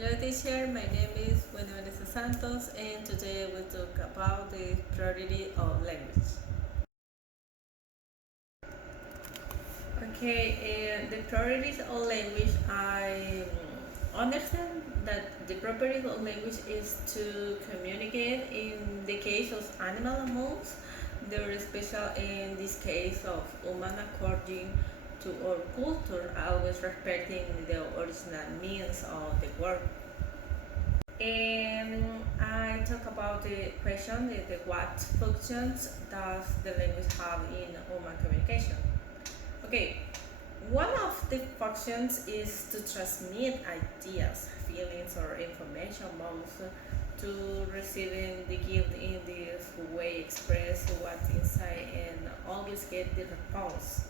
Hello teacher, my name is Vanessa Santos and today we'll talk about the priority of language. Okay, the priorities of language, I understand that the property of language is to communicate in the case of animal and mouse. They're special in this case of human according to our culture, always respecting the original means of the word. And I talk about the question, the what functions does the language have in human communication? Okay, one of the functions is to transmit ideas, feelings, or information both to receiving the gift in this way, express what's inside, and always get the response.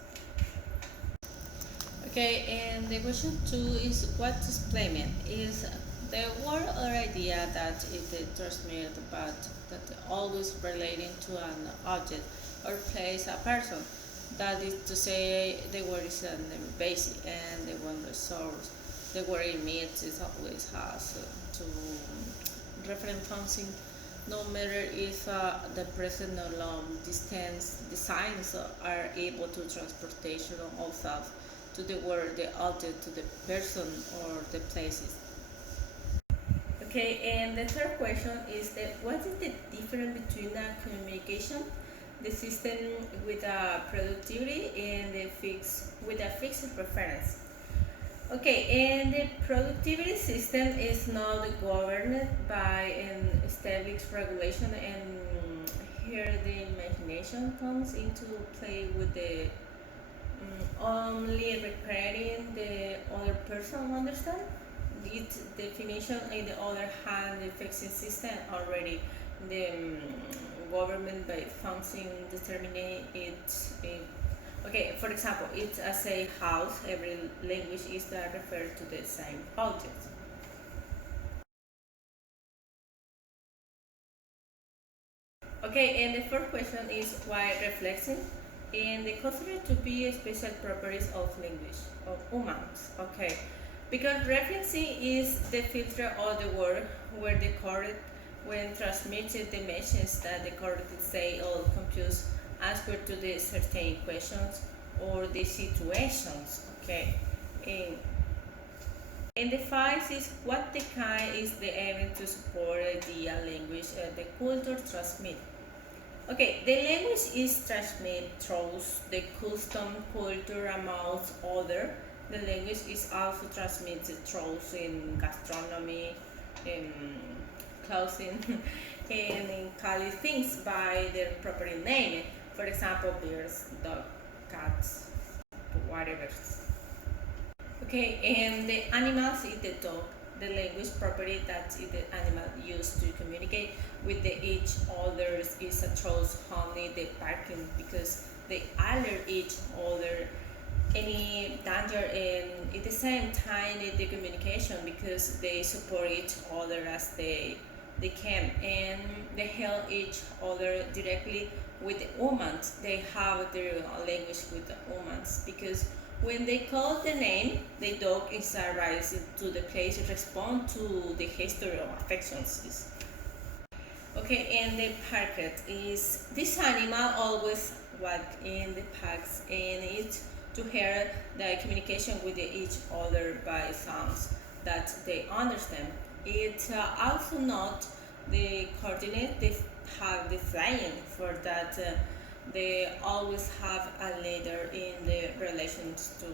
Okay, and the question two is what explainment is the word or idea that it transmits, but that always relating to an object or place, a person. That is to say, the word is an basic and the one resource. The word it means is always has to reference something. No matter if the present or long distance designs are able to transportation of self to the word, the object, to the person or the places. Okay, and the third question is that what is the difference between a communication, the system with a productivity and the fixed preference? Okay, and the productivity system is not governed by an established regulation, and here the imagination comes into play with the only requiring the other person understand its definition. On the other hand, the fixing system already the government by function determining it. Okay, for example, it's as a house. Every language is referred to the same object. Okay, and the fourth question is why reflection and they consider to be special properties of language of humans. Okay, because reflexing is the filter of the word where the correct when transmitted the message that the correct say or confuse answer to the certain questions or the situations. Okay, and and the five is what the kind is the aim to support the language the culture transmit. Okay, the language is transmitted through the custom culture amongst other. The language is also transmitted through in gastronomy, in clothing, and in calling things by their proper name. For example, bears, dog, cats, whatever. Okay, and the animals is the dog, the language property that is the animal used to communicate with the each others is a trust only the barking because they alert each other any danger and at the same time the communication because they support each other as they can and they help each other directly with the humans. They have their language with the humans because when they call the name, the dog is arrives to the place to respond to the history of affections. Okay, and the parket is this animal always walk in the packs and it to hear the communication with each other by sounds that they understand. It also not the coordinate they have the flying for that they always have a leader in the relations to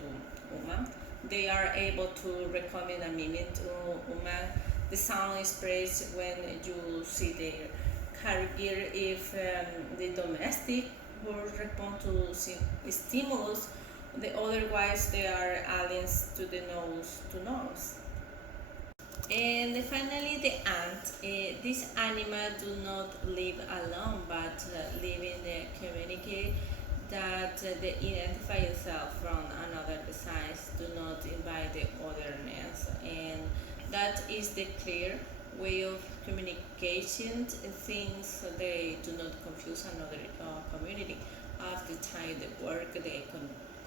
woman. They are able to recommend a meaning to woman. The sound is praised when you see their career if the domestic will respond to stimulus, the otherwise they are aliens to the nose to nose. And finally, the ant. This animal do not live alone, but live in a community that they identify itself from another besides do not invite the otherness, and that is the clear way of communication. Things they do not confuse another community. After time, the work they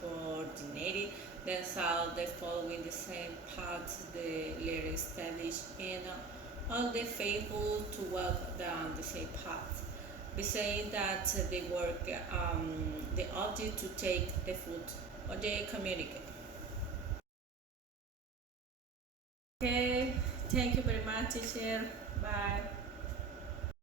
coordinated, then shall they following the same paths the later established, and all the faithful to walk down the same path. We say that they work the object to take the food or they communicate. Okay, thank you very much, teacher. Bye.